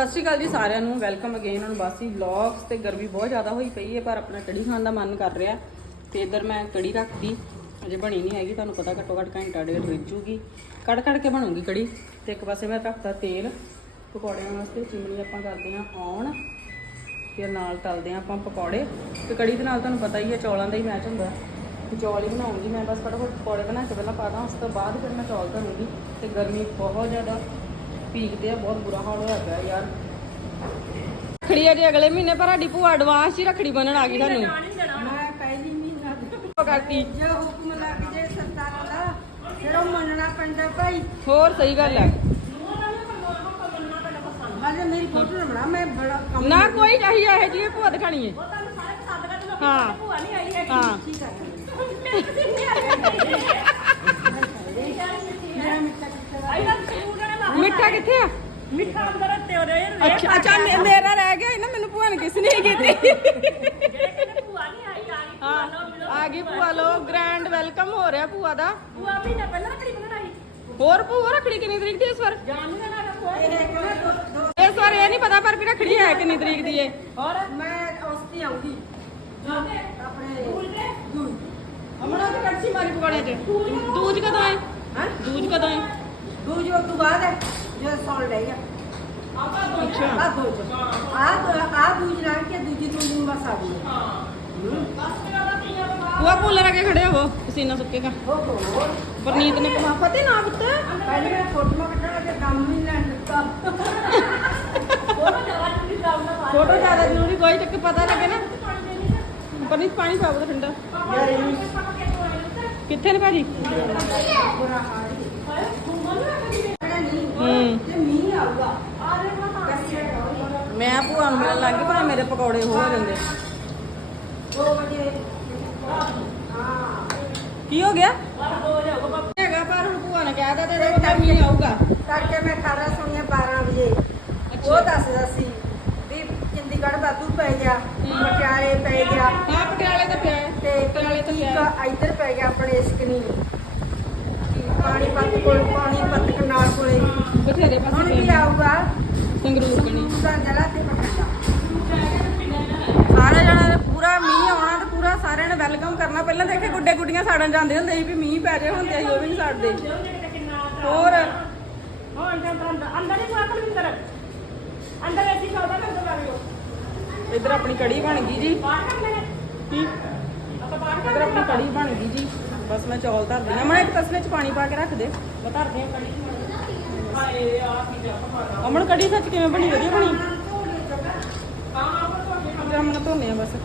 ਸਤਿ ਸ਼੍ਰੀ ਅਕਾਲ ਜੀ ਸਾਰਿਆਂ ਨੂੰ welcome again on Bassi vlogs ਤੇ ਗਰਮੀ ਬਹੁਤ ਜ਼ਿਆਦਾ ਹੋਈ ਪਈ ਹੈ, ਪਰ ਆਪਣਾ ਕੜੀ ਖਾਣ ਦਾ ਮਨ ਕਰ ਰਿਹਾ। ਤੇ ਇੱਧਰ ਮੈਂ ਕੜੀ ਰੱਖਦੀ ਅਜੇ ਬਣੀ ਨਹੀਂ ਹੈਗੀ, ਤੁਹਾਨੂੰ ਪਤਾ ਘੱਟੋ ਘੱਟ ਘੰਟਾ ਡੇਢ ਰਿੱਝੂਗੀ ਕੜ ਕੜ ਕੇ ਬਣੂਗੀ ਕੜੀ। ਤੇ ਇੱਕ ਪਾਸੇ ਮੈਂ ਰੱਖਤਾ ਤੇਲ, ਪਕੌੜਿਆਂ ਵਾਸਤੇ ਚਿਮਨੀ ਆਪਾਂ ਕਰਦੇ ਹਾਂ ਔਨ ਫਿਰ ਨਾਲ ਤਲਦੇ ਹਾਂ ਆਪਾਂ ਪਕੌੜੇ। ਤੇ ਕੜੀ ਦੇ ਨਾਲ ਤੁਹਾਨੂੰ ਪਤਾ ਹੀ ਹੈ, ਚੌਲਾਂ ਦਾ ਹੀ ਮੈਚ ਹੁੰਦਾ। ਤੇ ਚੌਲ ਹੀ ਬਣਾਉਂਗੀ ਮੈਂ, ਬਸ ਫਟਾਫਟ ਪਕੌੜੇ ਬਣਾ ਕੇ ਪਹਿਲਾਂ ਪਾ ਦਾਂ ਉਸ ਤੋਂ ਬਾਅਦ ਫਿਰ ਮੈਂ ਚੌਲ ਧਰੂੰਗੀ ਤੇ ਗਰਮੀ ਬਹੁਤ ਜ਼ਿਆਦਾ। ਪੀਕਦੇ ਆ ਬਹੁਤ ਬੁਰਾ ਹਾਲ ਹੋਇਆ ਪਿਆ ਯਾਰ। ਰੱਖੜੀ ਅਜੇ ਅਗਲੇ ਮਹੀਨੇ ਪਰ ਸਾਡੀ ਭੂਆ ਐਡਵਾਂਸ ਹੀ ਰੱਖੜੀ ਬੰਨਣ ਆ ਗਈ ਤੁਹਾਨੂੰ ਮੈਂ ਪਹਿਲੀ ਮਹੀਨਾ ਕਰਤੀ ਜੇ ਹੁਕਮ ਲੱਗ ਜੇ ਸਰਦਾਰਾਂ ਦਾ ਫਿਰ ਉਹ ਮੰਨਣਾ ਪੈਂਦਾ ਭਾਈ। ਹੋਰ ਸਹੀ ਗੱਲ ਹੈ ਹਾਲੇ ਮੇਰੀ ਫੋਟੋ ਨਾ ਬਣਾ ਮੈਂ ਬੜਾ ਕੰਮ ਨਾ ਕੋਈ ਚਾਹੀ ਇਹ ਜੀ ਭੂਆ ਦਿਖਾਣੀ ਹੈ। ਹਾਂ। ਹਾਂ ਮਿੱਠਾ ਕਿੱਥੇ ਆ? ਮਿੱਠਾ ਅੰਦਰ ਤੇ ਉਹਦੇ ਅੱਛਾ ਅੱਛਾ ਮੇ- ਮੇਰਾ ਰਹਿ ਗਿਆ ਸੀ ਨਾ ਮੈਨੂੰ ਭੂਆ ਨੇ ਕਿਸ ਨੇ ਹੀ ਕੀਤੀ। ਜਿਹੜੇ ਭੂਆ ਨਹੀਂ ਆਈ ਆ ਗਈ ਹਾਂ ਆ ਗਈ ਭੂਆ ਲੋ ਗ੍ਰੈਂਡ ਵੈਲਕਮ ਹੋ ਰਿਹਾ ਭੂਆ ਦਾ। ਭੂਆ ਵੀ ਨਾ ਪਹਿਲਾਂ ਰੱਖੜੀ ਬਣਾਈ ਹੋਰ ਭੂਆ ਰੱਖੜੀ ਕਿੰਨੀ ਤਰੀਕ ਦੀ ਇਸ ਵਾਰ? ਜਾਣ ਨੂੰ ਨਾ ਕੋਈ ਇਸ ਵਾਰ ਇਹ ਨਹੀਂ ਪਤਾ ਪਰ ਵੀ ਰੱਖੜੀ ਹੈ ਕਿੰਨੀ ਤਰੀਕ ਦੀ ਏ। ਔਰ ਮੈਂ ਉਸਤੀ ਆਉਂਗੀ ਆਪਣੇ ਦੂਰ ਅਮਣਾ ਤੇ ਕੱਚੀ ਮਾਰੀ ਪਕੌੜਿਆਂ ਚ। ਦੂਜ ਕਦੋਂ ਹੈ ਹਾਂ? ਦੂਜ ਕਦੋਂ ਹੈ ਦੂਜ ਉਹ ਤੋਂ ਬਾਅਦ ਹੈ ਜੇ ਸੌਣ ਲੈ ਗਿਆ ਅੱਛਾ ਆ ਦੋ ਚ ਆ ਆ ਦੂਜ ਲਾਂ ਕੇ ਦੂਜੀ ਤੋਂ ਨੂੰ ਬਸ ਆ ਗਈ ਭੂਆ ਕੂਲਰ ਅੱਗੇ ਖੜੇ ਹੋ ਪਸੀਨਾ ਸੁੱਕੇਗਾ ਹੋ ਹੋ ਹੋ ਪਰਨੀਤ ਨੇ ਕਮਾ ਫਤੇ ਨਾ ਪੁੱਤ ਪਹਿਲੇ ਮੈਂ ਫੋਟੋ ਕੱਢਣ ਲੱਗੇ ਦਮ ਨਹੀਂ ਲੈਣ ਦਿੱਤਾ ਫੋਟੋ ਜ਼ਿਆਦਾ ਜ਼ਰੂਰੀ ਕੋਈ ਚੱਕ ਪਤਾ ਲੱਗੇ ਨਾ ਪਰਨੀਤ ਪਾਣੀ ਪਾਓ ਠੰਡਾ ਕਿੱਥੇ ਨੇ ਭਾਜੀ ਬੁਰਾ ਹਾਲ ਹੀ ਨਹੀਂ ਹੂੰ ਤੇ ਮੀਂਹ ਆਊਗਾ ਮੈਂ ਭੂਆ ਨੂੰ ਮਿਲਣ ਲੱਗ ਗਈ ਪਰ ਮੇਰੇ ਪਕੌੜੇ ਹੋ ਜਾਂਦੇ। 2 ਵਜੇ ਹਾਂ ਕੀ ਹੋ ਗਿਆ? ਹੈਗਾ ਪਰ ਹੁਣ ਭੂਆ ਨੇ ਕਹਿ ਦਿੱਤਾ ਤੇ ਉਹਦਾ ਮੀਂਹ ਆਊਗਾ। ਕਰਕੇ ਮੈਂ ਖਾਣਾ ਸੁਣਿਆ 12 ਵਜੇ। ਉਹ ਦੱਸਦਾ ਸੀ ਵੀ ਚੰਡੀਗੜ੍ਹ ਵਾਧੂ ਪੈ ਗਿਆ ਪਟਿਆਲੇ ਪੈ ਗਿਆ। ਹਾਂ ਪਟਿਆਲੇ ਤਾਂ ਪਿਆ। ਹੈ। ਤੇ ਪਟਿਆਲੇ ਤਾਂ ਪਿਆ। ਹੈ। ਇੱਧਰ ਪੈ ਗਿਆ ਆਪਣੇ ਇਸਕਨੀ ਪਾਣੀ ਪੱਤ ਕੋਲ ਪਾਣੀ ਪੱਤ ਕਨਾਲ ਕੋਲੇ। ਬਥੇਰੇ ਹੁਣ ਪਾਸੇ ਵੀ ਹੈ। ਆਊਗਾ? ਸੰਗਰੂਰ ਕਣੀ। ਪੂਰਾ ਜਲਾ ਤੇ ਪਟਿਆਲਾ ਸਾਰੇ ਜਣਾ ਪੂਰਾ ਮੀਂਹ ਆਉਣਾ ਤੇ ਪੂਰਾ ਸਾਰਿਆਂ ਨੇ ਵੈਲਕਮ ਕਰਨਾ। ਪਹਿਲਾਂ ਦੇਖੇ ਗੁੱਡੇ ਗੁੱਡੀਆਂ ਸਾੜਨ ਜਾਂਦੇ ਹੁੰਦੇ ਸੀ ਵੀ ਮੀਂਹ ਪੈ ਜਾਏ ਹੁਣ ਤੇ ਅਸੀਂ ਉਹ ਵੀ ਨਹੀਂ ਸਾੜਦੇ। ਹੋਰ? ਹਾਂ ਅੰਦਰ ਅੰਦਰ ਅੰਦਰ। ਹੀ ਭੂਆ ਕਲਵਿੰਦਰ ਅੰਦਰ। ਐਸੀ ਸੌਦਾ ਕਰ ਦੋ ਲਾਗਿਓ ਇੱਧਰ ਆਪਣੀ ਕੜੀ ਬਣ ਗਈ ਜੀ। ਬਾਹਰ ਕਰ ਲੈਣੇ। ਕੀ? ਆਪਾਂ ਬਾਹਰ ਇੱਧਰ ਆਪਣੀ ਕੜੀ ਬਣ ਗਈ ਜੀ। ਬਸ ਮੈਂ ਚੌਲ ਧਰਦੀ ਹਾਂ ਮੈਂ ਇੱਕ ਤਸਲੇ 'ਚ ਪਾਣੀ ਪਾ ਕੇ ਰੱਖ ਦੇ। ਮੈਂ ਧਰਦੀ ਹਾਂ ਕੜੀ ਹਾਏ ਆ। ਕੀ ਜਾ ਅਮਨ ਕੜੀ ਸੱਚ ਕਿਵੇਂ ਬਣੀ? ਵਧੀਆ ਬਣੀ? ਫਿਰ ਅਮਨ ਧੋਨੇ ਆ ਬਸ।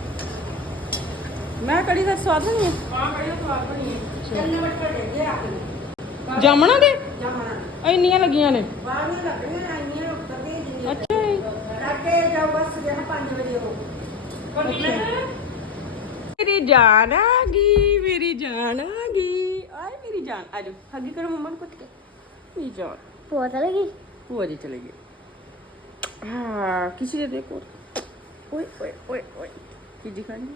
ਮੈਂ ਕੜੀ ਦਾ ਸਵਾਦ ਨਹੀਂ ਹਾਂ ਬੜੀ ਸਵਾਦ ਬਣੀ ਹੈ ਚੱਲਣੇ ਬੱਟੇ ਦੇ ਦੇ ਆ? ਕੇ ਜਾਮਣਾ ਦੇ? ਜਮਣਾ ਇੰਨੀਆਂ ਲੱਗੀਆਂ ਨੇ। ਬਾਹਰ ਨਹੀਂ ਲੱਗਣੀਆਂ ਆਈਆਂ ਉੱਤਰ ਦੇ ਅੱਛਾ ਜੀ। ਕਰਕੇ ਜਾਓ ਬਸ ਜੇ 5 ਵਜੇ ਹੋ। ਮੇਰੀ ਜਾਨ ਆ ਗਈ ਮੇਰੀ ਜਾਨ ਆ ਗਈ। ਆਏ ਮੇਰੀ ਜਾਨ ਆਜੋ ਹੱਗੀ ਕਰੋ ਮੰਮਾ ਨੂੰ ਕੁੱਟ ਕੇ। ਮੇਰੀ ਜਾਨ। ਚਲੇ ਗਈ? ਭੂਆ ਜੀ ਚਲੇ ਗਏ। ਹਾਂ ਕਿਸੇ ਦੇ ਦੇਖੋ ਓਏ ਓਏ ਓਏ ਓਏ। ਕਿੱਜੀ ਖਾਣੀ?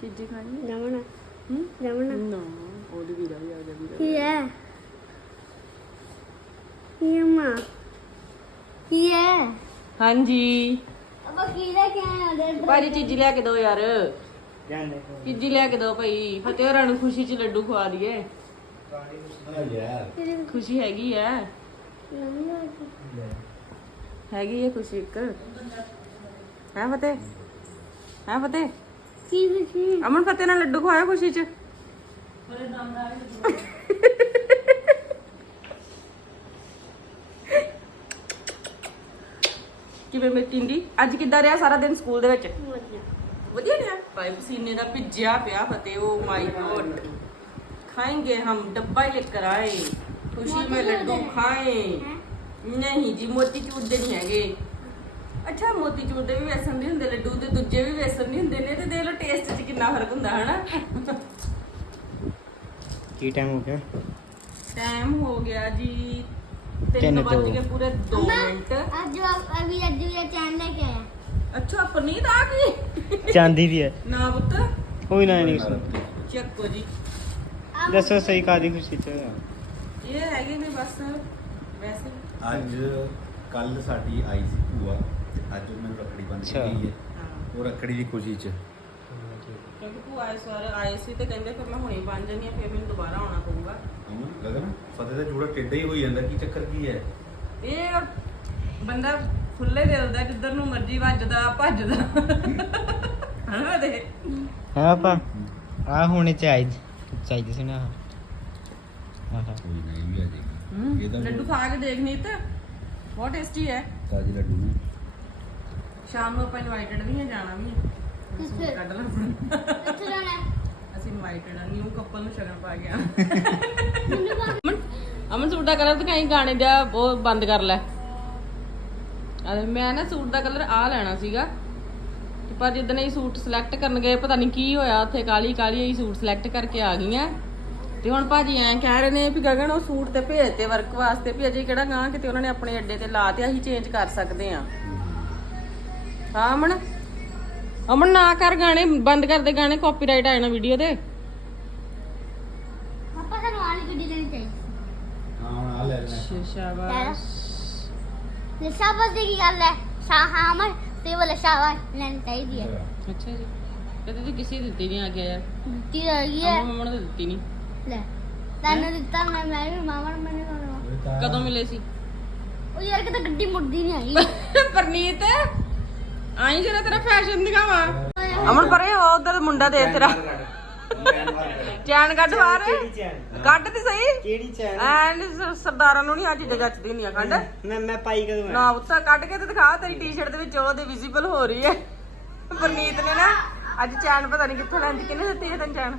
ਕਿੱਜੀ ਖਾਣੀ? ਜਮਣਾ ਹੂੰ? ਜਮਣਾ ਨਾ ਉਹਦੀ ਵੀ ਰਹੀ ਆ ਜਾ ਵੀ ਕੀ ਹੈ? ਕੀ ਹੈ ਮਾਂ? ਕੀ ਹੈ? ਹਾਂਜੀ। ਅਬਾ ਕੀ ਲੈ ਕੇ ਆਇਆ ਦੇ ਭਾਜੀ ਚੀਜ਼ੀ ਲੈ ਕੇ ਦਿਓ ਯਾਰ। ਚੀਜ਼ੀ ਲੈ ਕੇ ਦਿਓ ਭਾਈ ਫਤਿਹ ਹੋਰਾਂ ਨੂੰ ਖੁਸ਼ੀ ਚ ਲੱਡੂ ਖਵਾ ਦਈਏ। ਖੁਸ਼ੀ ਹੈਗੀ ਐ ਹੈਗੀ ਐ ਖੁਸ਼ੀ ਇੱਕ। ਹੈ ਫਤਿਹ? ਹੈ ਫਤਿਹ? ਕੀ ਖੁਸ਼ੀ? ਅਮਨ ਫਤਿਹ ਨਾਲ ਲੱਡੂ ਖਵਾਇਆ ਖੁਸ਼ੀ ਚ। ਕਿਵੇਂ ਮੈਂ ਟਿੰਡੀ ਅੱਜ ਕਿੱਦਾਂ ਰਿਹਾ ਸਾਰਾ ਦਿਨ ਸਕੂਲ ਦੇ ਵਿੱਚ? ਵਧੀਆ ਰਿਹਾ? ਭਾਈ ਪਸੀਨੇ ਦਾ ਭਿੱਜਿਆ ਪਿਆ ਫਤੇ ਉਹ ਮਾਈ ਗॉड ਖਾएंगे हम डब्बा ही लेकर आए खुशी में लड्डू खाए नहीं जी ਮੋਤੀ ਚੂਰ ਦੇ ਨਹੀਂ ਹੈਗੇ। ਅੱਛਾ ਮੋਤੀ ਚੂਰ ਦੇ ਵੀ ਵੇਸਣ ਨਹੀਂ ਹੁੰਦੇ ਲੱਡੂ ਦੇ ਦੂਜੇ ਵੀ ਵੇਸਣ ਨਹੀਂ ਹੁੰਦੇ ਨੇ ਤੇ ਦੇਖ ਲਓ ਟੇਸਟ 'ਚ ਕਿੰਨਾ ਫ਼ਰਕ ਹੁੰਦਾ ਹਨਾ? ਕੀ ਟਾਈਮ ਹੋ ਗਿਆ? ਟਾਈਮ ਹੋ ਗਿਆ ਜੀ 3 ਤਿੰਨ ਵਜੇ ਕੇ ਪੂਰੇ 2 ਮਿੰਟ। ਅੱਜ ਅਭੀ ਅੱਜ ਵੀ ਚੈਨ ਲੈ ਕੇ ਆਇਆ। ਅੱਛਾ ਪਰਨੀਤ ਆ ਗਈ। ਚਾਂਦੀ ਦੀ ਹੈ। ਨਾ ਪੁੱਤ। ਕੋਈ ਨਾ ਨਹੀਂ। ਚੱਕੋ ਜੀ। ਦੱਸੋ ਸਹੀ ਕਾਦੀ ਖੁਸ਼ੀ ਚ ਇਹ ਹੈਗੇ ਨੇ ਬਸ ਵੈਸੇ। ਅੱਜ ਕੱਲ ਸਾਡੀ ਆਈ ਸੀ ਭੂਆ ਤੇ ਅੱਜ ਉਹ ਮੈਨੂੰ ਰੱਖੜੀ ਬੰਨ ਕੇ। ਗਈ ਹੈ। ਉਹ ਰੱਖੜੀ ਦੀ ਖੁਸ਼ੀ 'ਚ। ਕਿਉਂਕਿ ਭੂਆ ਇਸ ਵਾਰ ਆਏ ਸੀ ਤੇ ਕਹਿੰਦੇ ਫਿਰ ਮੈਂ ਹੁਣੇ ਬਣ ਜਾਨੀ ਆ ਫਿਰ ਮੈਨੂੰ ਦੁਬਾਰਾ ਆਉਣਾ ਪਊਗਾ। ਅਮਨ ਗਗਨ ਫਤਿਹ ਦਾ ਜੂੜਾ ਟੇਢਾ ਹੀ ਹੋਈ ਜਾਂਦਾ ਕੀ ਚੱਕਰ ਕੀ ਹੈ? ਇਹ ਬੰਦਾ ਖੁੱਲੇ ਦਿਲ ਦਾ ਜਿੱਧਰ ਨੂੰ ਮਰਜ਼ੀ ਵੱਜਦਾ ਭੱਜਦਾ। ਹਨਾ ਦੇ ਹਾਂ ਪਾ ਆ ਹੋਣੇ ਚਾਹੀਦੇ ਚਾਹੀਦੇ ਸੀ ਨਾ ਆਹ। ਆਹਾ। ਕੋਈ ਨਹੀਂ ਵੀ ਆ ਜਾਏਗੀ। ਇਹਦਾ ਲੱਡੂ ਖਾ ਕੇ ਦੇਖ ਨੀਤ। ਬਹੁਤ ਟੇਸਟੀ ਹੈ। ਤਾਜੀ ਲੱਡੂ ਨੇ। ਸ਼ਾਮ ਨੂੰ ਆਪਾਂ ਇਨਵਾਈਟਡ ਵੀ ਆ ਜਾਣਾ ਵੀ ਹੈ ਕੱਢ ਲਾ ਆਪਣਾ। ਜਾਣਾ? ਹੈ? ਅਸੀਂ ਇਨਵਾਈਟਡ ਆ ਨਿਊ ਕਪਲ ਨੂੰ ਸ਼ਗਨ ਪਾ ਗਿਆ ਅਮਨ ਅਮਨ ਸੂਟ ਦਾ ਕਲਰ ਦਿਖਾਈ ਗਾਣੇ ਦਾ ਉਹ ਬੰਦ ਕਰ ਲੈ। ਅਰੇ ਮੈਂ ਨਾ ਸੂਟ ਦਾ ਕਲਰ ਆ ਲੈਣਾ ਸੀਗਾ। ਤੇ ਪਰ ਜਦੋਂ ਇਹ ਸੂਟ ਸਿਲੈਕਟ ਕਰਨ ਗਏ ਪਤਾ ਨਹੀਂ ਕੀ ਹੋਇਆ ਉੱਥੇ ਕਾਲੀ ਕਾਲੀ ਇਹ ਸੂਟ ਸਿਲੈਕਟ ਕਰਕੇ ਆ ਗਈਆਂ। ਤੇ ਹੁਣ ਭਾਜੀ ਐਂ ਕਹਿ ਰਹੇ ਨੇ ਵੀ ਗਗਨ ਉਹ ਸੂਟ ਤੇ ਭੇਜ ਤੇ ਵਰਕ ਵਾਸਤੇ ਵੀ ਅਜੇ ਕਿਹੜਾ ਗਾਂ ਕਿਤੇ ਉਹਨਾਂ ਨੇ ਆਪਣੇ ਅੱਡੇ ਤੇ ਲਾ ਤੇ ਅਸੀਂ ਚੇਂਜ ਕਰ ਸਕਦੇ ਆ ਹਾਂ ਅਮਨ? ਅਮਨ ਨਾ ਕਰ ਗਾਣੇ ਬੰਦ ਕਰ ਦੇ ਗਾਣੇ ਕਾਪੀਰਾਈਟ ਆ ਜਾਣਾ ਵੀਡੀਓ ਤੇ। ਪਾਪਾ ਸਾਨੂੰ ਆਲੀ ਗੱਡੀ ਲੈਣੀ ਚਾਹੀਦੀ। ਹਾਂ ਹੁਣ ਆ ਲੈ ਲੈਣਾ। ਸ਼ਾਬਾਸ਼। ਸ਼ਾਬਾਸ਼ ਦੀ ਕੀ ਗੱਲ ਹੈ? ਸ਼ਾਹਾਮਰ ਤੇ ਵਾਲਾ ਸ਼ਾਬਾਸ਼ ਲੈਣੀ ਚਾਹੀਦੀ ਹੈ। ਅੱਛਾ ਜੀ। ਕਦੇ ਤੇ ਕਿਸੇ ਦਿੱਤੀ ਨਹੀਂ ਆ ਗਿਆ ਯਾਰ ਦਿੱਤੀ ਰਹੀ ਹੈ। ਅਮਨ ਨੇ ਤਾਂ ਦਿੱਤੀ ਨਹੀਂ। ਲੈ ਤੈਨੂੰ ਦਿੱਤਾ ਮੈਂ ਮੈਂ ਵੀ ਮਾਮਾ ਨੂੰ ਮੈਨੇ ਕਰਵਾ ਕਦੋਂ ਮਿਲੇ ਸੀ? ਉਹ ਯਾਰ ਕਿਤੇ ਗੱਡੀ ਮੁੜਦੀ ਨਹੀਂ ਆਈ ਪਰਨੀਤ ਆਈ ਜਰਾ ਤੇਰਾ ਫੈਸ਼ਨ ਦਿਖਾਵਾ। ਅਮਨ ਪਰੇ ਉਹ ਉਧਰ ਮੁੰਡਾ ਦੇ ਤੇਰਾ। ਚੈਨ ਕੱਢ ਬਾਹਰ। ਕੱਢ ਤੇ ਸਹੀ? ਕਿਹੜੀ ਚੈਨ? ਐਨ ਸ- ਸਰਦਾਰਾਂ ਨੂੰ ਨਹੀਂ ਆ ਚੀਜ਼ਾਂ ਜੱਚਦੀ ਹੁੰਦੀਆਂ ਕੱਢ। ਮੈਂ ਮੈਂ ਪਾਈ ਕਦੋਂ ਨਾ ਉੱਤਾ ਕੱਢ ਕੇ ਤੇ ਦਿਖਾ ਤੇਰੀ ਟੀ-ਸ਼ਰਟ ਦੇ ਵਿੱਚ ਉਹਦੇ ਵਿਜ਼ੀਬਲ ਹੋ ਰਹੀ ਹੈ। ਪਰਨੀਤ ਨੇ ਨਾ ਅੱਜ ਚੈਨ ਪਤਾ ਨਹੀਂ ਕਿੱਥੋਂ ਲੈਂਦੀ ਕਿਹਨੇ ਦਿੱਤੀ ਹੈ ਤੈਨੂੰ ਚੈਨ?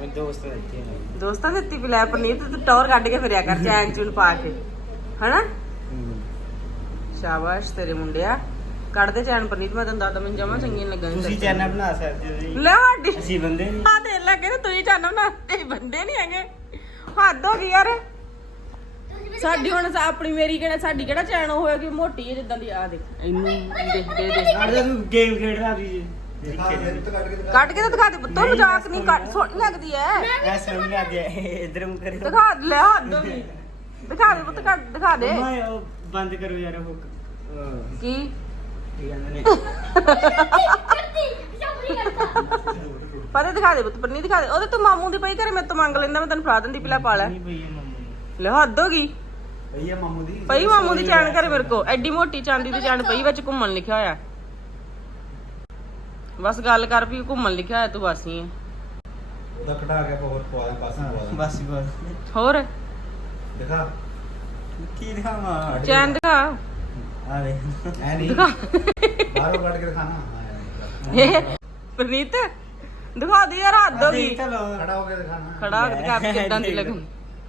ਮੈਂ ਦੋਸਤ ਦਿੱਤੇ ਨੇ ਦੋਸਤਾਂ ਨੇ ਦਿੱਤੀ ਵੀ ਲੈ ਪਰਨੀਤ ਤੂੰ ਟੌਰ ਕੱਢ ਕੇ ਫਿਰਿਆ ਕਰ ਚੈਨ ਚੂਨ ਪਾ ਕੇ। ਹਨਾ? ਸ਼ਾਬਾਸ਼ ਤੇਰੇ ਮੁੰਡਿਆ। ਕੱਢ ਦੇ ਚੈਨ ਪਰਨੀਤ ਮੈਂ ਤੈਨੂੰ ਦੱਸਦਾ ਮੈਨੂੰ ਜਮਾ ਚੰਗੀ ਨੀ ਲੱਗਣੀ ਤੁਸੀਂ ਚੈਨ ਬਣਾ ਸਕਦੇ ਹੋ ਜੀ। ਲੈ ਸਾਡੀ। ਅਸੀਂ ਬੰਦੇ ਨਹੀਂ ਆ ਦੇ ਲੱਗੇ ਨਾ ਤੂੰ ਹੀ ਚੈਨ ਬਣਾ ਤੇ ਬੰਦੇ ਨਹੀਂ ਹੈਗੇ। ਹੱਦ ਹੋ ਗਈ ਯਾਰ। ਸਾਡੀ ਹੁਣ ਸਾ- ਆਪਣੀ ਮੇਰੀ ਕਿਹੜਾ ਸਾਡੀ ਕਿਹੜਾ ਚੈਨ ਹੋਏਗੀ ਮੋਟੀ ਹੈ ਜਿੱਦਾਂ ਦੀ ਆ ਦੇਖ ਇਹਨੂੰ ਦੇ ਦੇ ਦੇ ਅਰੇ ਤੂੰ ਗੇਮ ਖੇਡ ਰਹਾ ਸੀ ਜੀ। ਕੱਢ ਕੇ ਤਾਂ ਦਿਖਾ ਦੇ ਪੁੱਤੋ ਮਜ਼ਾਕ ਨਹੀਂ ਕੱਢ ਸੋਹਣੀ ਲੱਗਦੀ ਐ। ਐ ਸਮਝ ਆ ਗਿਆ ਇਧਰ ਮੁ ਕਰੇ ਦਿਖਾ ਲੈ ਹੱਦ ਹੋ ਗਈ। ਦਿਖਾ ਦੇ ਪੁੱਤ ਕੱਢ ਦਿਖਾ ਦੇ। ਮੈਂ ਉਹ ਬੰਦ ਕਰੋ ਯਾਰ ਉਹ ਅਹ, ਕੀ? ਕੀ ਕਹਿੰਦੇ ਨੇ ਦਿਖਾ ਦੇ ਪੁੱਤ ਪੰਨੀ ਦਿਖਾ ਦੇ। ਉਹਦੇ ਤੂੰ ਮਾਮੂ ਦੀ ਪਈ ਘਰੇ ਮੇਰੇ ਤੋਂ ਮੰਗ ਲੈਂਦਾ ਮੈਂ ਤੈਨੂੰ ਫੜਾ ਦਿੰਦੀ ਪਿਲਾ ਪਾ ਲੈ ਨਹੀਂ ਮੰਮੂ ਲੈ ਹੱਦ ਹੋ ਗਈ। ਭਈਆ ਮਾਮੂ ਦੀ ਪਈ ਮਾਮੂ ਦੀ ਚੈਨ ਘਰੇ ਮੇਰੇ ਕੋ ਐਡੀ ਮੋਟੀ ਚਾਂਦੀ ਦੀ ਚੈਨ ਪਈ ਵਿੱਚ ਘੁੰਮਣ ਲਿਖਿਆ ਹੋਇਆ। ਬਸ ਗੱਲ ਕਰ ਵੀ ਘੁੰਮਣ ਲਿਖਿਆ ਹੋਇਆ ਤੂੰ ਵਾਸੀ ਹੈ। ਉਹਦਾ ਕਟਾ ਕੇ ਆਪਾਂ ਹੋਰ ਪਵਾ ਦਾਂ ਪਾਸੇ ਪਵਾ ਦਾਂ। ਬਸ ਬਸ। ਹੋਰ? ਦਿਖਾ। ਕੀ ਦਿਖਾਵਾਂ? ਚੈਨ ਦਿਖਾ। ਆ ਦੇ। ਐ ਨਹੀਂ। ਬਾਹਰੋਂ ਕੱਢ ਕੇ ਦਿਖਾਣਾ। ਹਾਂ ਇਹ ਪ੍ਰਨੀਤ ਦਿਖਾ ਦੇ ਯਾਰ ਹੱਦ ਹੋ ਗਈ। ਖੜਾ ਹੋ ਕੇ ਦਿਖਾਣਾ। ਖੜਾ ਹੋ ਕੇ ਦਿਖਾ ਕਿੱਦਾਂ ਦੀ ਲੱਗਣ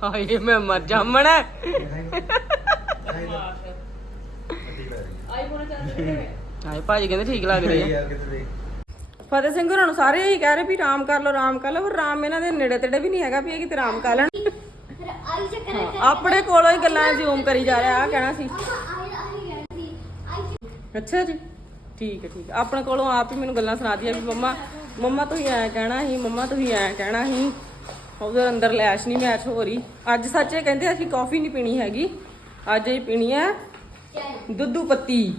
ਹਾਏ ਮੈਂ ਮਰ ਜਾਮਣਾ ਹਾਏ ਭਾਜੀ ਕਹਿੰਦੇ ਠੀਕ ਲੱਗ ਰਹੀ ਹੈ ਫਤਿਹ ਸਿੰਘ ਹੋਰਾਂ ਨੂੰ ਸਾਰੇ ਇਹੀ ਕਹਿ ਰਹੇ ਵੀ ਆਰਾਮ ਕਰ ਲਓ ਆਰਾਮ ਕਰ ਲਓ ਪਰ ਆਰਾਮ ਇਹਨਾਂ ਦੇ ਨੇੜੇ ਤੇੜੇ ਵੀ ਨਹੀਂ ਹੈਗਾ ਵੀ ਇਹ ਕਿਤੇ ਆਰਾਮ ਕਰ ਲੈਣ। ਹੈ ਆਪਣੇ ਕੋਲੋਂ ਹੀ ਗੱਲਾਂ ਜ਼ੂਮ ਕਰੀ ਜਾ ਰਿਹਾ ਆ ਕਹਿਣਾ ਸੀ ਮਾਮਾ ਆਈ ਆਈ ਗਈ ਆਈ ਅੱਛਾ ਜੀ? ਠੀਕ ਹੈ ਠੀਕ ਹੈ। ਆਪਣੇ ਕੋਲੋਂ ਆਪ ਹੀ ਮੈਨੂੰ ਗੱਲਾਂ ਸੁਣਾਦੀਆਂ ਵੀ ਮੰਮਾ ਮੰਮਾ ਤੁਸੀਂ ਐਂ ਕਹਿਣਾ ਸੀ ਮੰਮਾ ਤੁਸੀਂ ਐਂ ਕਹਿਣਾ ਸੀ। ਉਹਦੇ ਅੰਦਰ ਲੈਸ਼ ਨਹੀਂ ਮੈਚ ਹੋ ਰਹੀ। ਅੱਜ ਸੱਚੇ ਕਹਿੰਦੇ ਅਸੀਂ ਕਾਫੀ ਨਹੀਂ ਪੀਣੀ ਹੈਗੀ। ਅੱਜ ਇਹ ਪੀਣੀ ਹੈ ਦੁੱਧੂ ਪੱਤੀ।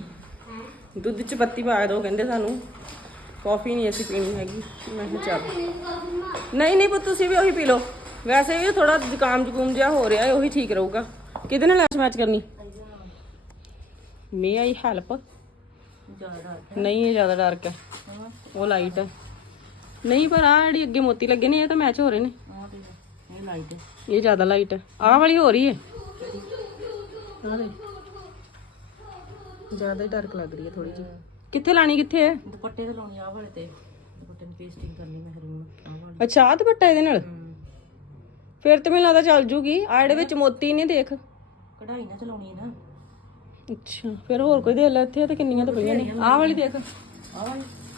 ਦੁੱਧ ਚ ਪੱਤੀ ਪਾ ਦਿਓ ਕਹਿੰਦੇ ਸਾਨੂੰ। ਕਾਫੀ ਨਹੀਂ ਅਸੀਂ ਪੀਣੀ ਹੈਗੀ। ਮੈਂ ਕਿਹਾ ਚੱਲ। ਨਹੀਂ ਨਹੀਂ ਪੁੱਤ ਤੁਸੀਂ ਵੀ ਉਹੀ ਪੀ ਲਓ। ਵੈਸੇ ਵੀ ਥੋੜਾ ਜ਼ੁਕਾਮ ਜ਼ੁਕੂਮ ਜਿਹਾ ਹੋ ਰਿਹਾ ਹੈ ਉਹੀ ਠੀਕ ਰਹੂਗਾ। ਕਿਹਦੇ ਨਾਲ ਲੈਸ਼ ਮੈਚ ਕਰਨੀ? ਮੇ ਆਈ ਹੈਲਪ ਨਹੀਂ ਇਹ ਜ਼ਿਆਦਾ ਡਾਰਕ ਹੈ ਉਹ ਲਾਈਟ ਹੈ। ਨਹੀਂ ਪਰ ਆ ਜਿਹੜੀ ਅੱਗੇ ਮੋਤੀ ਲੱਗੇ ਨੇ ਇਹ ਤਾਂ ਮੈਚ ਹੋ ਰਹੇ ਨੇ। ਇਹ ਲਾਈਟ ਇਹ ਜ਼ਿਆਦਾ ਲਾਈਟ ਹੈ। ਆਹ ਵਾਲੀ ਹੋ ਰਹੀ ਹੈ। ਆਹ ਦੇ ਜ਼ਿਆਦਾ ਹੀ ਡਾਰਕ ਲੱਗ ਰਹੀ ਹੈ ਥੋੜੀ ਜਿਹੀ। ਕਿੱਥੇ ਲਾਣੀ ਕਿੱਥੇ ਹੈ? ਦੁਪੱਟੇ ਤੇ ਲਾਉਣੀ ਆ ਵਾਲੇ ਤੇ। ਦੁਪੱਟੇ ਨੂੰ ਪੇਸਟਿੰਗ ਕਰਨੀ ਮਹਿਰੂਨ ਆਹ ਵਾਲੀ। ਅੱਛਾ ਆਹ ਦੁਪੱਟਾ ਇਹਦੇ ਨਾਲ? ਫਿਰ ਤੇ ਮੈਨੂੰ ਲੱਗਦਾ ਚੱਲ ਜੂਗੀ। ਆ ਜਿਹੜੇ ਵਿੱਚ ਮੋਤੀ ਨੇ ਦੇਖ। ਕਢਾਈ ਨਾ ਚਲਾਉਣੀ ਨਾ। ਅੱਛਾ ਫਿਰ ਹੋਰ ਕੋਈ ਦੇ ਲੈ ਇੱਥੇ ਤਾਂ ਕਿੰਨੀਆਂ ਤਾਂ ਪਈਆਂ ਨੇ। ਆਹ ਵਾਲੀ ਦੇਖ।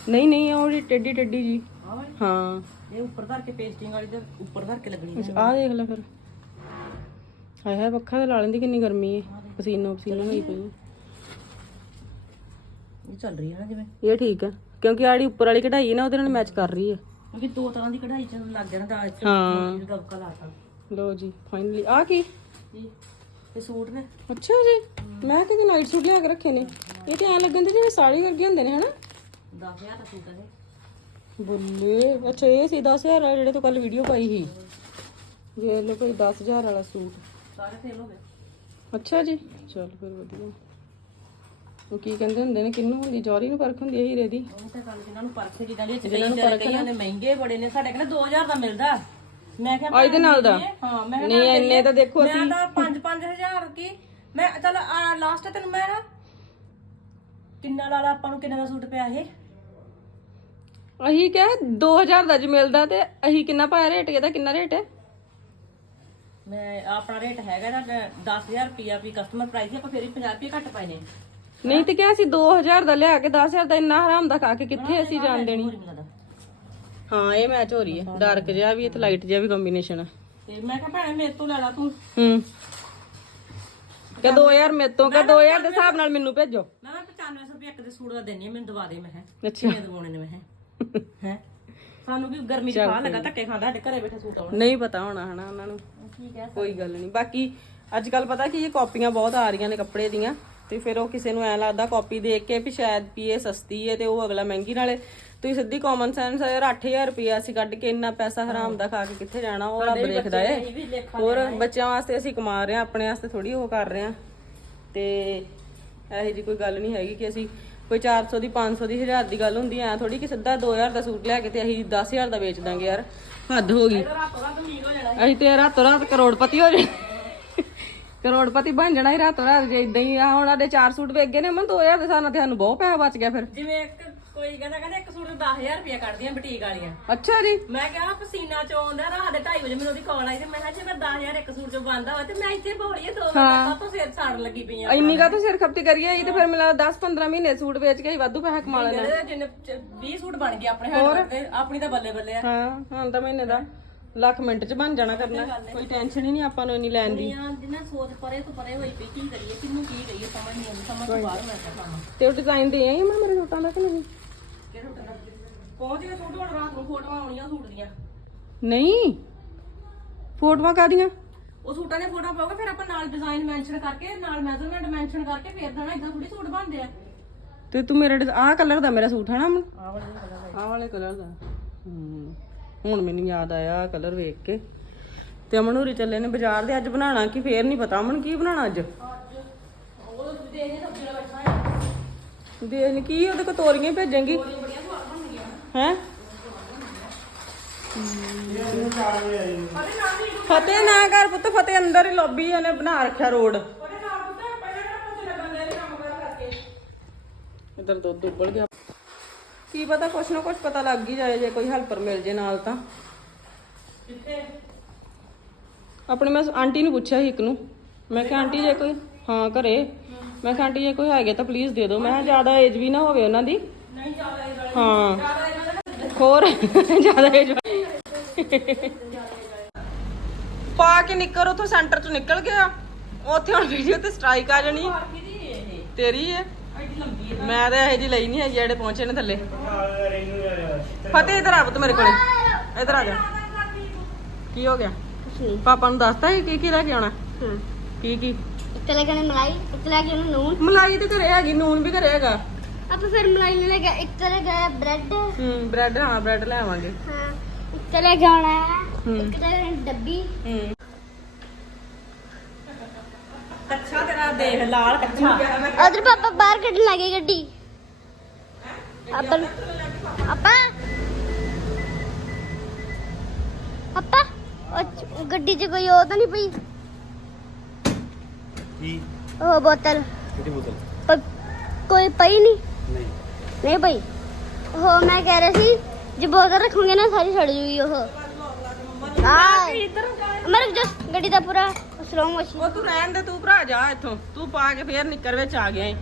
ਨਹੀਂ ਨਹੀਂ ਉਹ ਜਿਹੜੀ ਟੇਡੀ ਟੇਡੀ ਜੀ। ਹਾਂ। ਇਹ ਉੱਪਰ ਧਰ ਕੇ ਪੇਸਟਿੰਗ ਵਾਲੀ ਤੇ ਉੱਪਰ ਧਰ ਕੇ ਲੱਗਣੀ ਅੱਛਾ ਆਹ ਦੇਖ ਲੈ ਫਿਰ। ਹਾਏ ਹਾਏ ਪੱਖਾ ਤੇ ਲਾ ਲੈਂਦੀ ਕਿੰਨੀ ਗਰਮੀ ਹੈ ਪਸੀਨੋ ਪਸੀਨਾ ਹੋਈ ਪਈ ਇਹ ਚੱਲ ਰਹੀ ਹੈ ਨਾ ਜਿਵੇਂ। ਇਹ ਠੀਕ ਹੈ ਕਿਉਂਕਿ ਆੜੀ ਉੱਪਰ ਵਾਲੀ ਕਢਾਈ ਹੈ ਨਾ ਉਹਦੇ ਨਾਲ ਮੈਚ ਕਰ ਰਹੀ ਹੈ ਕਿਉਂਕਿ ਦੋ ਤਰ੍ਹਾਂ ਦੀ ਕਢਾਈ ਚ ਲੱਗ ਚ ਹਾਂ। ਦਬਕਾ ਲਾਤਾ। ਲੋ ਜੀ ਫਾਈਨਲੀ ਆ ਕੀ? ਇਹ ਸੂਟ ਨੇ। ਅੱਛਾ ਜੀ ਮੈਂ ਕਿਤੇ ਨਾਈਟ ਸੂਟ ਲਿਆ ਕੇ ਰੱਖੇ ਨੇ। ਇਹ ਤੇ ਐ ਲੱਗਣ ਦੇ ਜਿਵੇਂ ਸਾੜੀ ਵਰਗੇ ਹੁੰਦੇ ਨੇ ਹਨਾ? 10000 ਦਾ ਸੂਟ ਹੈ ਬੱਲੇ ਅੱਛਾ ਇਹ ਸੀ 10000 ਵਾਲਾ ਜਿਹੜੇ ਤੂੰ ਕੱਲ ਵੀਡੀਓ ਪਾਈ ਸੀ। ਵੇਖ ਲਓ ਕੋਈ 10000 ਵਾਲਾ ਸੂਟ। ਸਾਰੇ ਫੇਲ ਹੋ ਗਏ। ਅੱਛਾ ਜੀ। ਚਲ ਫਿਰ ਵਧੀਆ। ਉਹ ਕੀ ਕਹਿੰਦੇ ਹੁੰਦੇ ਨੇ ਕਿੰਨੂੰ ਹੁੰਦੀ ਜੌਰੀ ਨੂੰ ਪਰਖ ਹੁੰਦੀ ਹੈ ਹੀਰੇ ਦੀ? ਉਹ ਤਾਂ ਗੱਲ ਜਿਨ੍ਹਾਂ ਨੂੰ ਪਰਖੇ ਦੀ ਜਿਹਨਾਂ ਨੂੰ ਪਰਖੇ ਨੇ। ਮਹਿੰਗੇ ਬੜੇ ਨੇ ਸਾਡੇ ਕਹਿੰਦੇ 2000 ਦਾ ਮਿਲਦਾ। ਮੈਂ ਕਿਹਾ ਆ ਇਹਦੇ ਨਾਲ ਦਾ? ਹਾਂ। ਮੈਂ ਨਹੀਂ ਇੰਨੇ ਤਾਂ ਦੇਖੋ ਮੈਂ ਤਾਂ 5 5000 ਕੀ? ਮੈਂ ਚੱਲ ਲਾਸਟ ਤੈਨੂੰ ਮੈਂ ਨਾ ਕਿੰਨਾ ਲਾ ਲਾ ਆਪਾਂ ਨੂੰ ਕਿੰਨੇ ਦਾ ਸੂਟ ਪਿਆ ਇਹ? ਅਹੀਂ ਕਿਹਾ 2000 ਦਾ ਜੀ ਮਿਲਦਾ ਤੇ ਅਹੀਂ ਕਿੰਨਾ ਪਾਇਆ ਰੇਟ ਇਹਦਾ ਕਿੰਨਾ ਰੇਟ ਹੈ? ਮੈਂ ਆਪਣਾ ਰੇਟ ਹੈਗਾ ਨਾ 10000 ਰੁਪਿਆ ਵੀ ਕਸਟਮਰ ਪ੍ਰਾਈਸ ਆਪਾਂ ਫੇਰ ਹੀ 50 ਰੁਪਏ ਘੱਟ ਪਾਏ ਨੇ। ਨਹੀਂ ਤੇ ਕਿਹਾ ਸੀ 2000 ਦਾ ਲਿਆ ਕੇ 10000 ਦਾ ਇੰਨਾ ਹਰਾਮ ਦਾ ਖਾ ਕੇ ਕਿੱਥੇ ਅਸੀਂ ਜਾਣ ਦੇਣੀ? ਹੋਰ ਨਹੀਂ ਲੱਗਦਾ ਹਾਂ ਇਹ ਮੈਚ ਹੋ ਰਹੀ ਹੈ। ਡਾਰਕ ਜਿਹਾ ਵੀ ਤੇ ਲਾਈਟ ਜਿਹਾ ਵੀ ਕੰਬੀਨੇਸ਼ਨ ਹੈ ਤੇ ਮੈਂ ਕਿਹਾ ਭੈਣੇ ਮੇਰੇ ਤੋਂ ਲੈ ਲਾ ਤੂੰ। ਹੂੰ। ਕਿ 2000 ਮੇਰੇ ਤੋਂ? ਕਿ 2000 ਦੇ ਹਿਸਾਬ ਨਾਲ ਮੈਨੂੰ ਭੇਜੋ। ਮੈਂ ਕਿਹਾ 9500 ਰੁਪਏ ਇੱਕ ਦੇ ਸੂਟ ਦਾ ਦੇਣੀ ਆ ਮੈਨੂੰ ਦਵਾ ਦੇ ਮੈਂ ਹੈ ਅੱਛਾ। ਦਵਾਉਣੇ ਨੇ ਮੈਂ ਹੈ ਹੈ? ਸਾਨੂੰ ਵੀ ਗਰਮੀ ਚ ਖਾ ਲੱਗਾ ਧੱਕੇ ਖਾਂਦਾ ਸਾਡੇ ਘਰੇ ਬੈਠੇ ਸੂਟ ਆਉਣ। ਨਹੀਂ ਪਤਾ ਹੋਣਾ ਹਨਾ ਉਹਨਾਂ ਨੂੰ। ਠੀਕ ਹੈ। ਕੋਈ ਗੱਲ ਨਹੀਂ। ਬਾਕੀ ਅੱਜ ਕੱਲ ਪਤਾ ਕੀ ਇਹ ਕਾਪੀਆਂ ਬਹੁਤ ਆ ਰਹੀਆਂ ਨੇ ਕੱਪੜੇ ਦੀਆਂ। ਤੇ ਫਿਰ ਉਹ ਕਿਸੇ ਨੂੰ ਐ ਲੱਗਦਾ ਕਾਪੀ ਦੇਖ ਕੇ ਵੀ ਸ਼ਾਇਦ ਵੀ ਇਹ ਸਸਤੀ ਹੈ ਤੇ ਉਹ ਅਗਲਾ ਮਹਿੰਗੀ ਨਾਲੇ ਤੁਸੀਂ ਸਿੱਧੀ ਕਾਮਨ ਸੈਂਸ ਯਾਰ 8000 ਰੁਪਇਆ ਅਸੀਂ ਕੱਢ ਕੇ ਇੰਨਾ ਪੈਸਾ ਹਰਾਮ ਦਾ ਖਾ ਕੇ ਕਿੱਥੇ ਜਾਣਾ ਉਹ ਰੱਬ ਦੇਖਦਾ ਏ। ਹੋਰ ਬੱਚਿਆਂ ਵਾਸਤੇ ਅਸੀਂ ਕਮਾ ਰਹੇ ਹਾਂ ਆਪਣੇ ਵਾਸਤੇ ਥੋੜੀ ਉਹ ਕਰ ਰਹੇ ਹਾਂ ਤੇ ਇਹੋ ਜੀ ਕੋਈ ਗੱਲ ਨਹੀਂ ਹੈਗੀ ਕਿ ਅਸੀਂ ਕੋਈ 400 ਦੀ 500 ਦੀ 1000 ਦੀ ਗੱਲ ਹੁੰਦੀ ਐ ਥੋੜੀ ਕਿ ਸਿੱਧਾ 2000 ਦਾ ਸੂਟ ਲੈ ਕੇ ਤੇ ਅਸੀਂ 10000 ਦਾ ਵੇਚ ਦਾਂਗੇ ਯਾਰ ਹੱਦ ਹੋ ਗਈ। ਅਸੀਂ ਤੇ ਰਾਤੋਂ ਰਾਤ ਕਰੋੜਪਤੀ ਹੋ ਜਾਣਾ ਕਰੋੜਪਤੀ ਬਣ ਜਾਣਾ ਹੀ ਰਾਤੋਂ ਰਾਤ ਜੇ ਇਦਾਂ ਹੀ ਆ ਹੁਣ ਸਾਡੇ ਚਾਰ ਸੂਟ ਵੇਚ ਗਏ ਨੇ ਮਨ 2000 ਦੇ ਸਾਨਾਂ ਤੇ ਸਾਨੂੰ ਬਹੁਤ ਪੈਸਾ ਬਚ ਗਿਆ ਫਿਰ। ਜਿਵੇਂ ਇੱਕ ਕੋਈ ਕਹਿੰਦਾ ਕਹਿੰਦਾ ਇੱਕ ਸੂਟ ਦਾ 10000 ਰੁਪਏ ਕੱਢਦੀਆਂ ਬੁਟੀਕ ਵਾਲੀਆਂ। ਅੱਛਾ ਜੀ। ਮੈਂ ਕਿਹਾ ਪਸੀਨਾ ਚੋਂ ਆਉਂਦਾ ਰਾਤ ਦੇ 2:30 ਵਜੇ ਮੈਨੂੰ ਉਹਦੀ ਕਾਲ ਆਈ ਤੇ ਮੈਂ ਕਿਹਾ ਜੇ ਮੈਂ 10000 ਇੱਕ ਸੂਟ ਚੋਂ ਬੰਦਾ ਹੋਇਆ ਤੇ ਮੈਂ ਇੱਥੇ ਬੋੜੀਏ ਦੋ ਵਾਰ ਤੋਂ ਸਿਰ ਸਾੜ ਲੱਗੀ ਪਈ ਆ ਇੰਨੀ ਕਾ ਤਾਂ ਸਿਰ ਖਪਤੀ ਕਰੀਏ ਇਹ ਤੇ ਫਿਰ ਮਿਲਾ 10 15 ਮਹੀਨੇ ਸੂਟ ਵੇਚ ਕੇ ਹੀ ਵਾਧੂ ਪੈਸਾ ਕਮਾ ਲੈਣਾ ਜਿੰਨੇ 20 ਸੂਟ ਬਣ ਗਏ ਆਪਣੇ ਹੈਂਡ ਤੇ ਆਪਣੀ ਤਾਂ ਬੱਲੇ ਬੱਲੇ ਆ। ਹਾਂ ਹਾਂ ਤਾਂ ਮਹੀਨੇ ਦਾ ਲੱਖ ਮਿੰਟ ਚ ਬਣ ਜਾਣਾ ਕਰਨਾ। ਕੋਈ ਟੈਨਸ਼ਨ ਹੀ ਨਹੀਂ ਆਪਾਂ ਨੂੰ ਇੰਨੀ ਲੈਣ ਦੀ। ਦੁਨੀਆ ਜਿੰਨਾ ਸੋਚ ਪਰੇ ਤੋਂ ਪਰੇ ਹੋਈ ਪਈ ਕੀ ਕਰੀਏ ਕਿੰਨੂੰ ਕੀ ਕਰੀਏ ਸਮਝ ਨਹੀਂ ਆਉਂਦੀ ਸਮਝ ਤੋਂ ਬਾਹਰ ਮੈਂ ਤਾਂ ਸਾਨੂੰ ਤੇ ਉਹ ਡਿਜ਼ਾਈਨ ਦੇ ਆਈ ਮੈਂ ਮੇਰੇ ਸੂਟਾਂ ਦਾ ਕਿ ਨਹੀਂ? ਪਹੁੰਚ ਗਏ ਸੂਟ ਹੁਣ ਰਾਤ ਨੂੰ ਫੋਟੋਆਂ ਆਉਣੀਆਂ ਸੂਟ ਦੀਆਂ। ਨਹੀਂ। ਫੋਟੋਆਂ ਕਾਦੀਆਂ ਉਹ ਸੂਟਾਂ ਦੀਆਂ ਫੋਟੋਆਂ ਪਾਓਗੇ ਫਿਰ ਆਪਾਂ ਨਾਲ ਡਿਜ਼ਾਈਨ ਮੈਂਸ਼ਨ ਕਰਕੇ ਨਾਲ ਮੈਜ਼ਰਮੈਂਟ ਮੈਂਸ਼ਨ ਕਰਕੇ ਫੇਰ ਦੇਣਾ ਇਦਾਂ ਥੋੜੀ ਸੂਟ ਬਣਦੇ ਆ। ਤੇ ਤੂੰ ਮੇਰੇ ਆਹ ਕਲਰ ਦਾ ਮੇਰਾ ਸੂਟ ਹੈ ਨਾ ਅਮਨ? ਆਹ ਵਾਲੇ ਕਲਰ ਆਹ ਵਾਲੇ ਕਲਰ ਦਾ। ਹੁਣ ਮੈਨੂੰ ਯਾਦ ਆਇਆ ਆਹ ਕਲਰ ਵੇਖ ਕੇ। ਤੇ ਅਮਨ ਹੋਰੀ ਚੱਲੇ ਨੇ ਬਾਜ਼ਾਰ ਦੇ ਅੱਜ ਬਣਾਉਣਾ ਕੀ ਫੇਰ ਨਹੀਂ ਪਤਾ ਅਮਨ ਕੀ ਬਣਾਉਣਾ ਅੱਜ? ਉਹ ਦੇ ਨੇ ਸਬਜ਼ੀ ਵਾਲਾ ਬੈਠਾ ਹੈ। ਨੀ ਕੀ ਉਹਦੇ ਕੋ ਤੋਰੀਆਂ ਭੇਜਾਂਗੀ? ਹੈ? ਫਤਿਹ ਨਾ ਕਰ ਪੁੱਤ ਫਤਿਹ ਅੰਦਰ ਹੀ ਲੌਬੀ ਉਹਨੇ ਬਣਾ ਰੱਖਿਆ ਰੋਡ। ਇਧਰ ਦੁੱਧ ਉਬਲ ਗਿਆ। ਕੀ ਪਤਾ ਕੁਛ ਨਾ ਕੁਛ ਪਤਾ ਲੱਗ ਹੀ ਜਾਏ ਜੇ ਕੋਈ ਹੈਲਪਰ ਮਿਲ ਜੇ ਨਾਲ ਤਾਂ। ਆਪਣੇ ਮੈਂ ਆਂਟੀ ਨੂੰ ਪੁੱਛਿਆ ਸੀ ਇੱਕ ਨੂੰ। ਮੈਂ ਕਿਹਾ ਆਂਟੀ ਜੇ ਕੋਈ ਹਾਂ ਘਰੇ। ਮੈਂ ਕਿਹਾ ਆਂਟੀ ਜੇ ਕੋਈ ਹੈਗੇ ਤਾਂ ਪਲੀਜ਼ ਦੇ ਦਿਓ। ਮੈਂ ਕਿਹਾ ਜ਼ਿਆਦਾ ਏਜ ਵੀ ਨਾ ਹੋਵੇ ਉਹਨਾਂ ਦੀ। ਨਹੀਂ ਜ਼ਿਆਦਾ ਇਹ ਹਾਂ। ਹੋਰ? ਜ਼ਿਆਦਾ ਏਜ ਪਾ ਕੇ ਨਿਕਲ ਉਥੋਂ ਸੈਂਟਰ ਚੋਂ ਨਿਕਲ ਗਿਆ। ਉੱਥੇ ਹੁਣ ਵੀਡੀਓ ਤੇ ਸਟ੍ਰਾਈਕ ਆ ਜਾਣੀ। ਤੇਰੀ ਹੈ ਮੈਂ ਤਾਂ ਇਹ ਜੀ ਲਈ ਨਹੀਂ ਹੈ ਜਿਹੜੇ ਪਹੁੰਚੇ ਨੇ ਥੱਲੇ। ਫਤਿਹ ਇਧਰ ਆ ਪੁੱਤ ਮੇਰੇ ਕੋਲੇ। ਇਧਰ ਆ ਜਾ। ਕੀ ਹੋ ਗਿਆ? ਪਾਪਾ ਨੂੰ ਦੱਸਤਾ ਸੀ ਕੀ ਕੀ ਲੈ ਕੇ ਆਉਣਾ? ਕੀ ਕੀ? ਇੱਕ ਲੈ ਕੇ ਆਉਣੀ ਮਲਾਈ ਇੱਕ ਲੈ ਕੇ ਆਉਣੀ ਨੂਨ ਮਲਾਈ ਤੇ ਘਰੇ ਹੈਗੀ ਨੂਨ ਵੀ ਘਰੇ ਹੈਗਾ। ਆਪਾਂ ਫਿਰ ਮਲਾਈ ਲੈ ਕੇ ਇੱਕ ਲੈ ਕੇ ਬ੍ਰੈਡ। ਹੂੰ ਬ੍ਰੈਡ ਹਾਂ ਬ੍ਰੈਡ ਲੈ ਆਵਾਂਗੇ। ਹਾਂ ਇੱਕ ਲੈ ਕੇ ਆਉਣਾ ਹੈ। ਇੱਕ ਆਉਣੀ ਡੱਬੀ। ਹੂੰ। ਕੱਛਾ ਤੇਰਾ ਦੇਖ ਲਾਲ ਕੱਛਾ। ਉਧਰ ਪਾਪਾ ਬਾਹਰ ਕੱਢਣ ਲੱਗੇ ਗੱਡੀ। ਆਪਾਂ ਆਪਾਂ ਆਪਾਂ ਗੱਡੀ 'ਚ ਕੋਈ ਉਹ ਤਾਂ ਨਹੀਂ ਪਈ? ਕੀ? ਉਹ ਬੋਤਲ। ਕਿਹਦੀ ਬੋਤਲ? ਪ- ਕੋਈ ਪਈ ਨਹੀਂ ਨਹੀਂ। ਨਹੀਂ ਪਈ? ਉਹ ਮੈਂ ਕਹਿ ਰਿਹਾ ਸੀ ਜੇ ਬੋਤਲ ਰੱਖੋਗੇ ਨਾ ਸਾਰੀ ਸੜ ਜੂਗੀ ਉਹ। ਆ ਮਰ ਜਾ ਗੱਡੀ ਦਾ ਪੂਰਾ ਸਲੋ ਮੋਸ਼ਨ ਉਹ ਤੂੰ ਰਹਿਣ ਦੇ ਤੂੰ ਭਰਾ ਜਾ ਇੱਥੋਂ। ਤੂੰ ਪਾ ਕੇ ਫੇਰ ਨਿੱਕਰ ਵਿੱਚ ਆ ਗਿਆ ਏ।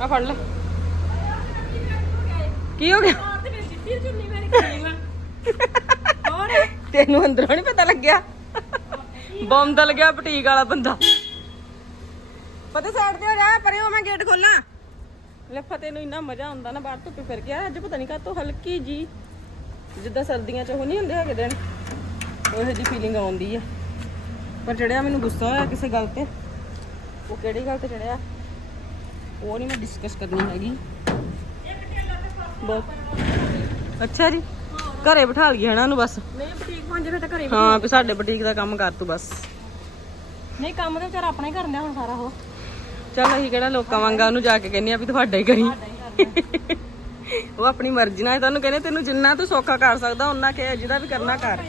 ਆ ਫੜ ਲੈ। ਕੀ ਹੋ ਗਿਆ? ਤੈਨੂੰ ਅੰਦਰੋਂ ਨਹੀਂ ਪਤਾ ਲੱਗਿਆ? ਬੰਦ ਲੱਗਿਆ ਬੁਟੀਕ ਵਾਲਾ ਬੰਦਾ। ਫਤਿਹ ਸਾਈਡ ਤੇ ਹੋ ਜਾ ਪਰੇ ਹੋ ਮੈਂ ਗੇਟ ਖੋਲਾਂ। ਲੈ ਫਤਿਹ ਨੂੰ ਇੰਨਾ ਮਜ਼ਾ ਆਉਂਦਾ ਨਾ ਬਾਹਰ ਧੁੱਪੇ ਫਿਰ ਗਿਆ ਅੱਜ ਪਤਾ ਨਹੀਂ ਕਾਤੋਂ ਹਲਕੀ ਜੀ ਜਿੱਦਾਂ ਸਰਦੀਆਂ ਚ ਉਹ ਨਹੀਂ ਹੁੰਦੇ ਹੈਗੇ ਦਿਨ ਉਹੋ ਜਿਹੀ ਫੀਲਿੰਗ ਆਉਂਦੀ ਆ। ਪਰ ਚੜਿਆ ਮੈਨੂੰ ਗੁੱਸਾ ਹੋਇਆ ਕਿਸੇ ਗੱਲ ਤੇ। ਉਹ ਕਿਹੜੀ ਗੱਲ ਤੇ ਚੜਿਆ? ਉਹ ਨਹੀਂ ਮੈਂ ਡਿਸਕਸ ਕਰਨੀ ਹੈਗੀ। ਬਹੁਤ ਅੱਛਾ ਜੀ। ਘਰੇ ਬਿਠਾ ਲਈਏ ਹਨਾ ਉਹਨੂੰ ਬਸ ਨਹੀਂ ਬੁਟੀਕ ਪਹੁੰਚੇ ਫਿਰ ਤਾਂ ਘਰੇ ਹਾਂ ਵੀ ਸਾਡੇ ਬੁਟੀਕ ਦਾ ਕੰਮ ਕਰ ਤੂੰ ਬਸ ਨਹੀਂ ਕੰਮ ਤੇ ਵਿਚਾਰਾ ਆਪਣਾ ਹੀ ਕਰਨਾ ਹੁਣ ਸਾਰਾ ਉਹ ਚੱਲ ਅਸੀਂ ਕਿਹੜਾ ਲੋਕਾਂ ਵਾਂਗਾ ਉਹਨੂੰ ਜਾ ਕੇ ਕਹਿੰਦੇ ਆ ਵੀ ਤੁਹਾਡਾ ਹੀ ਕਰੀ ਉਹ ਆਪਣੀ ਮਰਜ਼ੀ ਨਾਲ ਤੁਹਾਨੂੰ ਕਹਿੰਦੇ ਤੈਨੂੰ ਜਿੰਨਾ ਤੂੰ ਸੌਖਾ ਕਰ ਸਕਦਾ ਉਹਨਾਂ ਕਿ ਜਿਹਦਾ ਵੀ ਕਰਨਾ ਕਰ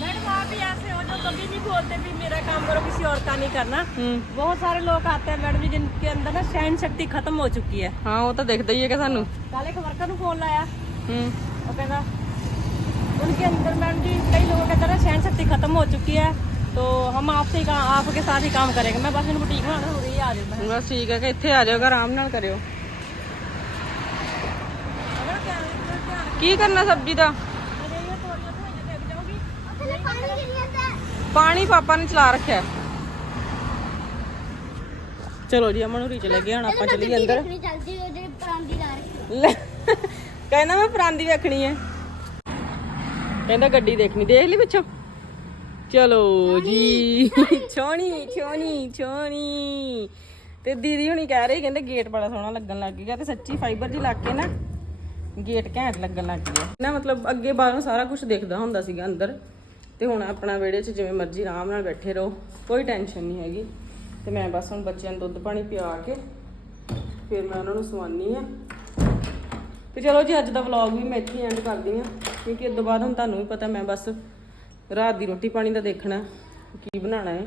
मैडम आप भी ऐसे हो जो कभी नहीं बोलते भी मेरा काम करो किसी और का नहीं करना ਹੂੰ बहुत सारे लोग आते हैं मैडम जी जिनके अंदर ना सहन शक्ति खत्म हो चुकी है ਹਾਂ ਉਹ ਤਾਂ ਦਿਖਦਾ ਹੀ ਹੈ ਕਿ ਸਾਨੂੰ कल एक वर्कर ने फोन लाया ਹੂੰ वो कहता उनके अंदर मैडम जी कई लोगों के अंदर ना सहन शक्ति खत्म हो चुकी है तो हम आपसे ही काम आपके साथ ही काम करेंगे मैं बस इन बुटीक में आना हो रही है आ जाओ ਬਸ ਠੀਕ ਹੈ ਕਿ ਇੱਥੇ ਆ ਜਾਓਗਾ ਆਰਾਮ ਨਾਲ ਕਰਿਓ अगर क्या ध्यान ਕੀ ਕਰਨਾ ਸਬਜ਼ੀ ਦਾ अरे ये तोड़ियां धोइयां देख जाओगी ਥੱਲੇ ਪਾਣੀ ਗਿਰ ਜਾਂਦਾ ਪਾਣੀ ਪਾਪਾ ਨੇ ਚਲਾ ਰੱਖਿਆ ਹੈ। ਚਲੋ ਜੀ ਅਮਨ ਹੁਰੀ ਚਲੇ ਗਏ ਹੁਣ ਆਪਾਂ ਚੱਲੀਏ ਅੰਦਰ ਦੇਖਣੀ ਚੱਲਦੀ ਉਹ ਜਿਹੜੇ ਪਰਾਂਦੀ ਲਾ ਰੱਖੀ ਲੈ, ਕਹਿੰਦਾ ਮੈਂ ਪਰਾਂਦੀ ਵੇਖਣੀ ਹੈ ਕਹਿੰਦਾ ਗੱਡੀ ਦੇਖਣੀ ਦੇਖ ਲਈ ਪਿੱਛੋਂ? ਚਲੋ ਜੀ। ਛੋਣੀ। ਛੋਣੀ ਛੋਣੀ ਤੇ ਦੀਦੀ ਹੁਣੀ ਕਹਿ ਰਹੀ ਕਹਿੰਦੇ ਗੇਟ ਬੜਾ ਸੋਹਣਾ ਲੱਗਣ ਲੱਗ ਗਿਆ ਤੇ ਸੱਚੀ ਫਾਈਬਰ ਦੀ ਲੱਗ ਕੇ ਨਾ ਗੇਟ ਘੈਂਟ ਲੱਗਣ ਲੱਗ ਗਿਆ। ਨਾ ਮਤਲਬ ਅੱਗੇ ਬਾਹਰੋਂ ਸਾਰਾ ਕੁਝ ਦਿਖਦਾ ਹੁੰਦਾ ਸੀਗਾ ਅੰਦਰ। ਤੇ ਹੁਣ ਆਪਣਾ ਵਿਹੜੇ 'ਚ ਜਿਵੇਂ ਮਰਜ਼ੀ ਆਰਾਮ ਨਾਲ ਬੈਠੇ ਰਹੋ ਕੋਈ ਟੈਨਸ਼ਨ ਨਹੀਂ ਹੈਗੀ। ਤੇ ਮੈਂ ਬਸ ਹੁਣ ਬੱਚਿਆਂ ਨੂੰ ਦੁੱਧ ਪਾਣੀ ਪਿਆ ਕੇ ਫਿਰ ਮੈਂ ਉਹਨਾਂ ਨੂੰ ਸਵਾਨੀ ਆ ਤੇ ਚਲੋ ਜੀ, ਅੱਜ ਦਾ ਵਲੌਗ ਵੀ ਮੈਂ ਇੱਥੇ ਐਂਡ ਕਰਦੀ ਆ ਕਿਉਂਕਿ ਇਸ ਤੋਂ ਬਾਅਦ ਹੁਣ ਤੁਹਾਨੂੰ ਵੀ ਪਤਾ ਮੈਂ ਬਸ ਰਾਤ ਦੀ ਰੋਟੀ ਪਾਣੀ ਦਾ ਦੇਖਣਾ, ਕੀ ਬਣਾਉਣਾ ਹੈ।